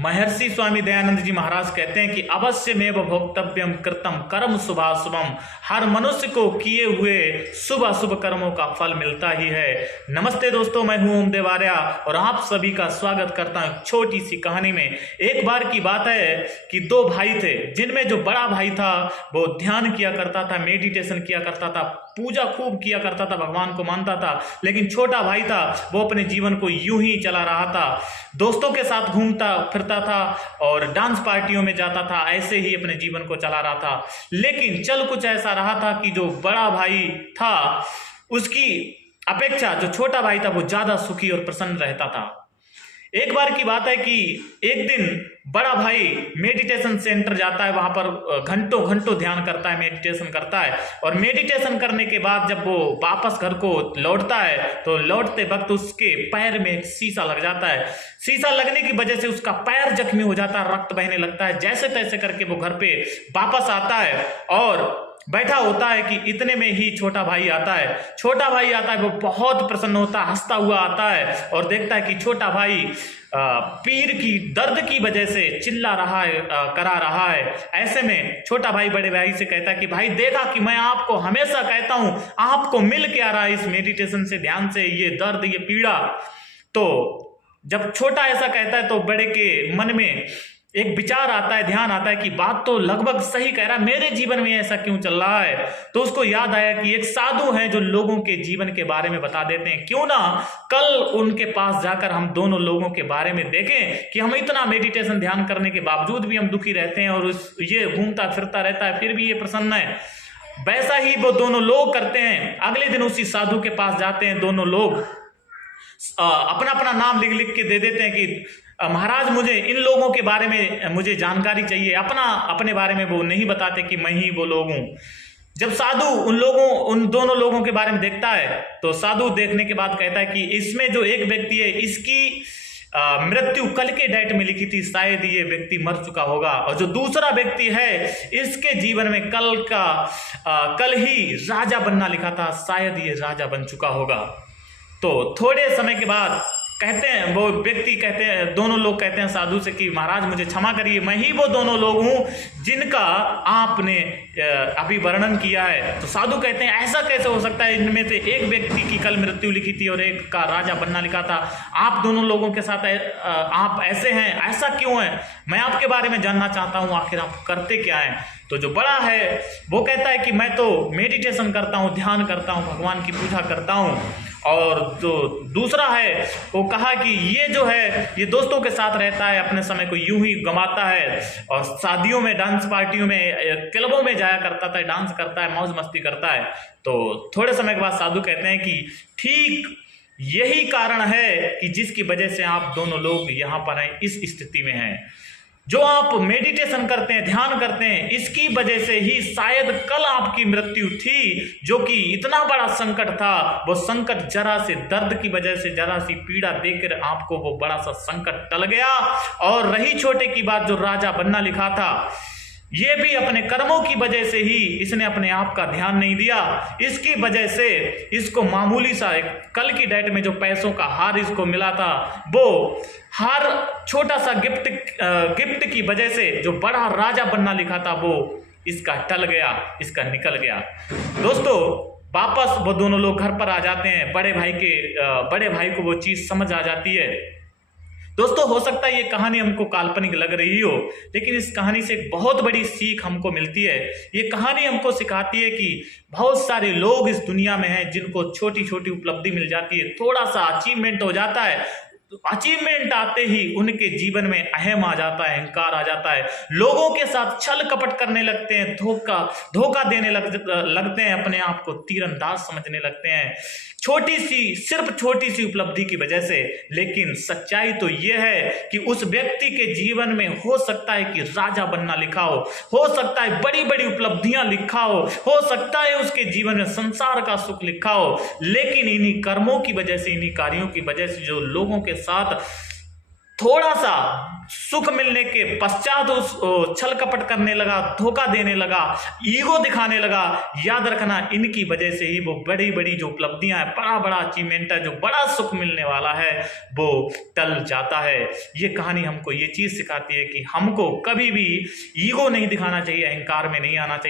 महर्षि स्वामी दयानंद जी महाराज कहते हैं कि अवश्यमेव भोक्तव्यम कृतम कर्म शुभाशुभम। हर मनुष्य को किए हुए शुभ अशुभ कर्मों का फल मिलता ही है। नमस्ते दोस्तों, मैं हूं ओम देवारिया और आप सभी का स्वागत करता हूं छोटी सी कहानी में। एक बार की बात है कि दो भाई थे, जिनमें जो बड़ा भाई था वो ध्यान किया करता था, मेडिटेशन किया करता था, पूजा खूब किया करता था, भगवान को मानता था। लेकिन छोटा भाई था वो अपने जीवन को यूं ही चला रहा था, दोस्तों के साथ घूमता फिरता था और डांस पार्टियों में जाता था, ऐसे ही अपने जीवन को चला रहा था। लेकिन चल कुछ ऐसा रहा था कि जो बड़ा भाई था उसकी अपेक्षा जो छोटा भाई था वो ज्यादा सुखी और प्रसन्न रहता था। एक बार की बात है कि एक दिन बड़ा भाई मेडिटेशन सेंटर जाता है, वहां पर घंटों घंटों ध्यान करता है, मेडिटेशन करता है। और मेडिटेशन करने के बाद जब वो वापस घर को लौटता है तो लौटते वक्त उसके पैर में एक शीशा लग जाता है। शीशा लगने की वजह से उसका पैर जख्मी हो जाता है, रक्त बहने लगता है। जैसे तैसे करके वो घर पे वापस आता है और बैठा होता है कि इतने में ही छोटा भाई आता है। छोटा भाई आता है, वो बहुत प्रसन्न होता है, हंसता हुआ आता है और देखता है कि छोटा भाई पीर की दर्द की वजह से चिल्ला रहा है, करा रहा है। ऐसे में छोटा भाई बड़े भाई से कहता है कि भाई देखा कि मैं आपको हमेशा कहता हूं, आपको मिल के आ रहा है इस मेडिटेशन से, ध्यान से, ये दर्द, ये पीड़ा। तो जब छोटा ऐसा कहता है तो बड़े के मन में एक विचार आता है, ध्यान आता है कि बात तो लगभग सही कह रहा है, मेरे जीवन में ऐसा क्यों चल रहा है। तो उसको याद आया कि एक साधु हैं जो लोगों के जीवन के बारे में बता देते हैं, क्यों ना कल उनके पास जाकर हम दोनों लोगों के बारे में देखें कि हम इतना मेडिटेशन ध्यान करने के बावजूद भी हम दुखी रहते हैं और ये घूमता फिरता रहता है फिर भी ये प्रसन्न है। वैसा ही वो दोनों लोग करते हैं। अगले दिन उसी साधु के पास जाते हैं, दोनों लोग अपना अपना नाम लिख लिख के दे देते हैं कि महाराज मुझे इन लोगों के बारे में मुझे जानकारी चाहिए। अपने बारे में वो नहीं बताते कि मैं ही वो लोग हूं। जब साधु उन दोनों लोगों के बारे में देखता है तो साधु देखने के बाद कहता है कि इसमें जो एक व्यक्ति है इसकी मृत्यु कल के डेट में लिखी थी, शायद ये व्यक्ति मर चुका होगा। और जो दूसरा व्यक्ति है इसके जीवन में कल ही राजा बनना लिखा था, शायद ये राजा बन चुका होगा। तो थोड़े समय के बाद कहते हैं वो व्यक्ति कहते हैं, दोनों लोग कहते हैं साधु से कि महाराज मुझे क्षमा करिए, मैं ही वो दोनों लोग हूं जिनका आपने अभी वर्णन किया है। तो साधु कहते हैं ऐसा कैसे हो सकता है, इनमें से एक व्यक्ति की कल मृत्यु लिखी थी और एक का राजा बनना लिखा था, आप दोनों लोगों के साथ आप ऐसे हैं, ऐसा क्यों है? मैं आपके बारे में जानना चाहता हूं, आखिर आप करते क्या हैं? तो जो बड़ा है वो कहता है कि मैं तो मेडिटेशन करता हूं, ध्यान करता हूं, भगवान की पूजा करता हूं। और जो दूसरा है वो कहा कि ये जो है ये दोस्तों के साथ रहता है, अपने समय को यूं ही गंवाता है और शादियों में, डांस पार्टियों में, क्लबों में जाया करता था, डांस करता है, मौज मस्ती करता है। तो थोड़े समय के बाद साधु कहते हैं कि ठीक यही कारण है कि जिसकी वजह से आप दोनों लोग यहाँ पर हैं, इस स्थिति में हैं। जो आप मेडिटेशन करते हैं, ध्यान करते हैं, इसकी वजह से ही शायद कल आपकी मृत्यु थी, जो कि इतना बड़ा संकट था। वो संकट जरा से दर्द की वजह से, जरा सी पीड़ा देकर आपको वो बड़ा सा संकट टल गया। और रही छोटे की बात, जो राजा बनना लिखा था, ये भी अपने कर्मों की वजह से ही इसने अपने आप का ध्यान नहीं दिया। इसकी वजह से इसको मामूली सा एक कल की डेट में जो पैसों का हार इसको मिला था, वो हार छोटा सा गिफ्ट की वजह से जो बड़ा राजा बनना लिखा था वो इसका टल गया, इसका निकल गया। दोस्तों वापस वो दोनों लोग घर पर आ जाते हैं। बड़े भाई को वो चीज समझ आ जाती है। दोस्तों हो सकता है ये कहानी हमको काल्पनिक लग रही हो, लेकिन इस कहानी से एक बहुत बड़ी सीख हमको मिलती है। ये कहानी हमको सिखाती है कि बहुत सारे लोग इस दुनिया में हैं जिनको छोटी छोटी उपलब्धि मिल जाती है, थोड़ा सा अचीवमेंट हो जाता है। अचीवमेंट आते ही उनके जीवन में अहम आ जाता है, अहंकार आ जाता है, लोगों के साथ छल कपट करने लगते हैं, धोखा देने लगते हैं, अपने आप को तीरंदाज समझने लगते हैं, सिर्फ छोटी सी उपलब्धि की वजह से। लेकिन सच्चाई तो यह है कि उस व्यक्ति के जीवन में हो सकता है कि राजा बनना लिखा हो सकता है बड़ी बड़ी उपलब्धियां लिखा हो सकता है उसके जीवन में संसार का सुख लिखा हो, लेकिन इन्हीं कर्मों की वजह से, इन्हीं कार्यों की वजह से जो लोगों के साथ थोड़ा सा सुख मिलने के पश्चात उस छल कपट करने लगा, धोखा देने लगा, ईगो दिखाने लगा, याद रखना इनकी वजह से ही वो बड़ी बड़ी जो उपलब्धियां है, बड़ा बड़ा अचीवमेंट है, जो बड़ा सुख मिलने वाला है वो टल जाता है। ये कहानी हमको ये चीज सिखाती है कि हमको कभी भी ईगो नहीं दिखाना चाहिए, अहंकार में नहीं आना चाहिए।